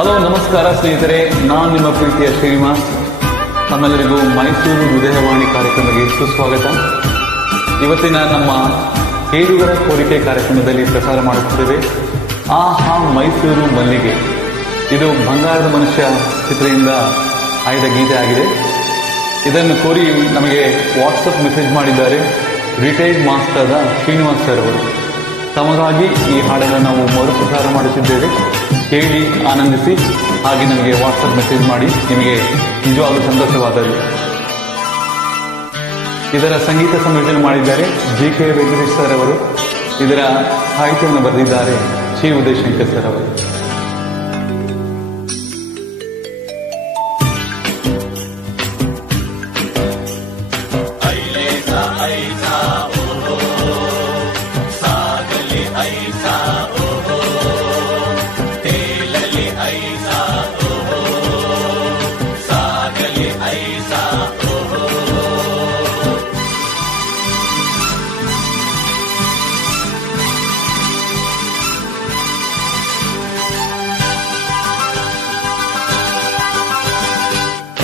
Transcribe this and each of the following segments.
Hello, ನಮಸ್ಕಾರ ಸ್ನೇಹಿತರೆ, ನಾನು ನಿಮ್ಮ ಪ್ರೀತಿಯ ಶ್ರೀನಿವಾಸ್. ತಮ್ಮೆಲ್ಲರಿಗೂ ಮೈಸೂರು ಹೃದಯವಾಣಿ ಕಾರ್ಯಕ್ರಮಕ್ಕೆ ಸುಸ್ವಾಗತ. ಇವತ್ತಿನ ನಮ್ಮ ಕೇಳುಗರ ಕೋರಿಕೆ ಕಾರ್ಯಕ್ರಮದಲ್ಲಿ ಪ್ರಸಾರ ಮಾಡುತ್ತಿದ್ದೇವೆ ಆಹಾ ಮೈಸೂರು ಮಲ್ಲಿಗೆ. ಇದು ಬಂಗಾರದ ಮನುಷ್ಯ ಚಿತ್ರದಿಂದ ಆಯ್ದ ಗೀತೆ ಆಗಿದೆ. ಇದನ್ನು ಕೋರಿ ನಮಗೆ ವಾಟ್ಸಪ್ ಮೆಸೇಜ್ ಮಾಡಿದ್ದಾರೆ ರಿಟೈರ್ಡ್ ಮಾಸ್ಟರ್ ಶ್ರೀನಿವಾಸ್ ಸರ್ ಅವರು. ತಮಗಾಗಿ ಈ ಹಾಡನ್ನು ನಾವು ಮರುಪ್ರಸಾರ ಮಾಡುತ್ತಿದ್ದೇವೆ. ಕೇಳಿ ಆನಂದಿಸಿ. ಹಾಗೆ ನಮಗೆ ವಾಟ್ಸಪ್ ಮೆಸೇಜ್ ಮಾಡಿ. ನಿಮಗೆ ನಿಜವಾಗಲೂ ಸಂತೋಷವಾದದ್ದು. ಇದರ ಸಂಗೀತ ಸಂಯೋಜನೆ ಮಾಡಿದ್ದಾರೆ JK ವೆಂಕಟೇಶ್ ಸರ್ ಅವರು. ಇದರ ಸಾಹಿತ್ಯವನ್ನು ಬರೆದಿದ್ದಾರೆ ಶ್ರೀ ಉದಯಶಂಕರ್ ಸರ್ ಅವರು.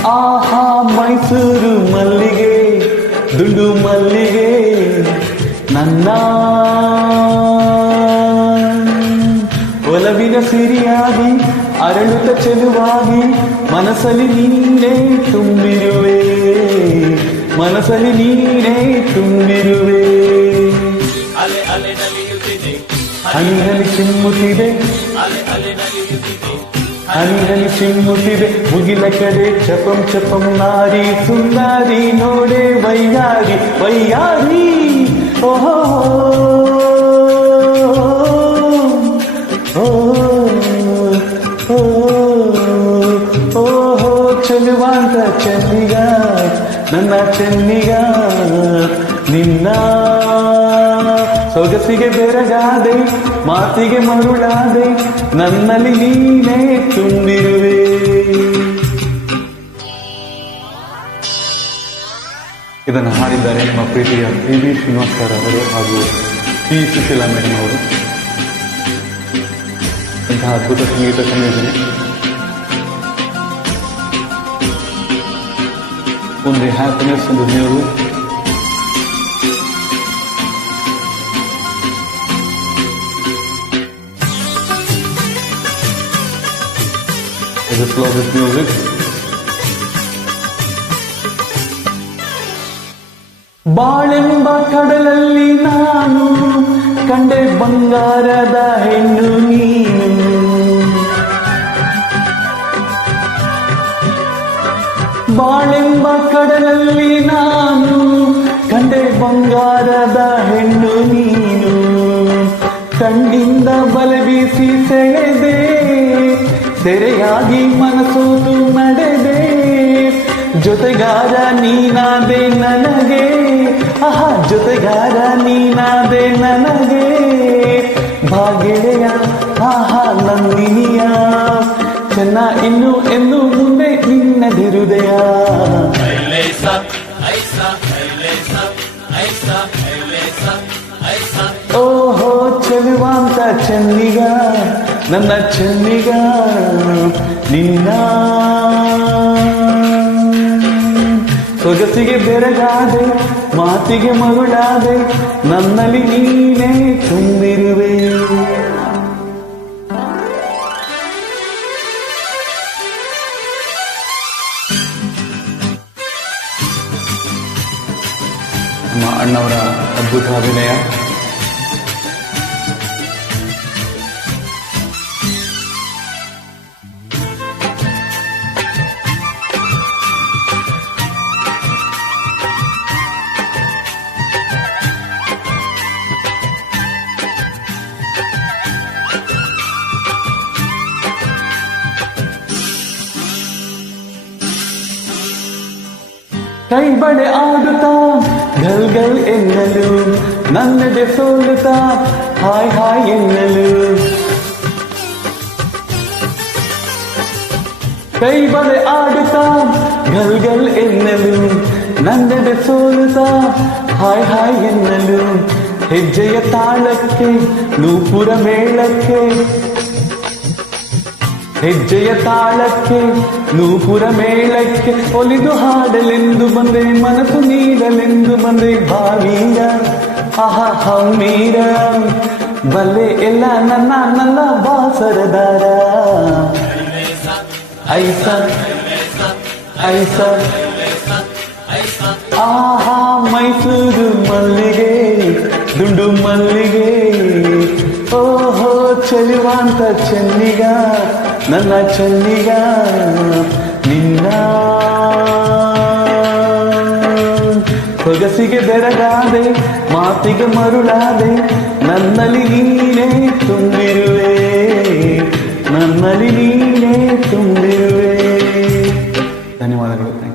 ಆಹಾ ಮೈಸೂರು ಮಲ್ಲಿಗೆ, ದುಂಡು ಮಲ್ಲಿಗೆ, ನನ್ನ ಒಲವಿನ ಸಿರಿಯಾಗಿ ಅರಳುತ್ತ ಚೆಲುವಾಗಿ ಮನಸ್ಸಲ್ಲಿ ನೀನೇ ತುಂಬಿರುವೆ, ಮನಸ್ಸಲ್ಲಿ ನೀನೇ ತುಂಬಿರುವೆ. ಹನಿಯಲ್ಲಿ ಚಿಮ್ಮುತ್ತಿದೆ, ಹನಿಯಲ್ಲಿ ಚಿಮ್ಮುತ್ತಿದೆ ಮುಗಿಲ ಕಡೆ ಚಪಂ ಚಪಂ ನಾರಿ ಸುಂದರಿ ನೋಡೆ ವೈಯಾರಿ ವೈಯಾರಿ. ಓಹೋ ಓಹೋ ಚೆಲುವಾಂತ ಚೆನ್ನಿಗ, ನನ್ನ ಚೆನ್ನಿಗ, ನಿನ್ನ ಸೊಗಸಿಗೆ ಬೆರಗಾದೆ, ಮಾತಿಗೆ ಮರುಳಾದೆ, ನನ್ನಲ್ಲಿ ನೀನೇ ತುಂಬಿರುವೆ. ಇದನ್ನು ಹಾಡಿದ್ದಾರೆ ನಮ್ಮ ಪ್ರೀತಿಯ PB ಶ್ರೀನಿವಾಸ್ ಸರ್ ಅವರು ಹಾಗೂ P ಸುಶೀಲಾ ಮೇಡಮ್ ಅವರು. ಇಂತಹ ಅದ್ಭುತ ಸಂಗೀತ ಸಂಯೋಜನೆ. ಒಂದು ಹ್ಯಾಪಿನೆಸ್ ಒಂದು ನೀವು Just love this music. ಬಾಳೆಂಬ ಕಡಲಲ್ಲಿ ನಾನು ಕಂಡೆ ಬಂಗಾರದ ಹೆಣ್ಣು ನೀನು, ಬಾಳೆಂಬ ಕಡಲಲ್ಲಿ ನಾನು ಕಂಡೆ ಬಂಗಾರದ ಹೆಣ್ಣು ನೀನು, ಕಣ್ಣಿಂದ ಬಲೆ ಬೀಸಿ ಸೆಳೆದೆ, ಸೆರೆಯಾಗಿ ಮನಸೋತು ನಡೆದೆ, ಜೊತೆಗಾರ ನೀನಾದೆ ನನಗೆ, ಆಹಾ ಜೊತೆಗಾರ ನೀನಾದೆ ನನಗೆ, ಭಾಗ್ಯೆಯ ಆಹಾ ನಂದಿನಿಯ, ಚೆನ್ನ ಇನ್ನು ಎಂದು ಮುಂದೆ ನಿನ್ನದಿರುದೆಯ. ಓಹೋ ಚೆಲುವಾಂತ ಚೆನ್ನಿಗ, ನನ್ನ ಚೆನ್ನಿಗ, ನಿನ್ನ ಸೊಗಸಿಗೆ ಬೆರಗಾದೆ, ಮಾತಿಗೆ ಮರುಳಾದೆ, ನನ್ನಲ್ಲಿ ನೀನೇ ತುಂಬಿರುವೆ. ನಮ್ಮ ಅಣ್ಣವರ ಅದ್ಭುತ ಅಭಿನಯ. ಕೈ ಬಡೆ ಆಡುತ್ತಾ ಗಲ್ ಗಲ್ ಎನ್ನಲು, ನನ್ನದೆ ಸೋಲುತ್ತಾ ಹಾಯ್ ಹಾಯ್ ಎನ್ನಲು, ಕೈ ಬಡೆ ಆಡುತ್ತಾ ಗಲ್ ಗಲ್ ಎನ್ನಲು, ನನ್ನದೆ ಸೋಲುತ್ತಾ ಹಾಯ್ ಹಾಯ್ ಎನ್ನಲು, ಹೆಜ್ಜೆಯ ತಾಳಕ್ಕೆ ನೂಪುರ ಮೇಳಕ್ಕೆ ಹೆಜ್ಜೆಯ ತಾಳಕ್ಕೆ ನೂಪುರ ಮೇಳಕ್ಕೆ ಒಲಿದು ಹಾಡಲೆಂದು ಬಂದೆ, ಮನಸ್ಸು ನೀಡಲೆಂದು ಬಂದೆ. ಭಾವೀರ ಆಹಾ ಹಮ್ಮೀರ ಬಲ್ಲೆ ಎಲ್ಲ ನನ್ನ ನನ್ನ ಬಾಸರದಾರ. ಐಸ ಐಸ ಆಹಾ ಮೈಸೂರು ಮಲ್ಲಿಗೆ ದುಂಡು ಮಲ್ಲಿಗೆ. ಓಹೋ ಚೆಲುವಾಂತ ಚೆನ್ನಿಗ ನನ್ನ ಚೆನ್ನಿಗ. ನಿನ್ನ ಸೊಗಸಿಗೆ ಬೆರಗಾದೆ, ಮಾತಿಗೆ ಮರುಳಾದೆ, ನನ್ನಲ್ಲಿ ನೀನೇ ತುಂಬಿರುವೆ, ನನ್ನಲ್ಲಿ ನೀನೇ ತುಂಬಿರುವೆ. ಧನ್ಯವಾದಗಳು.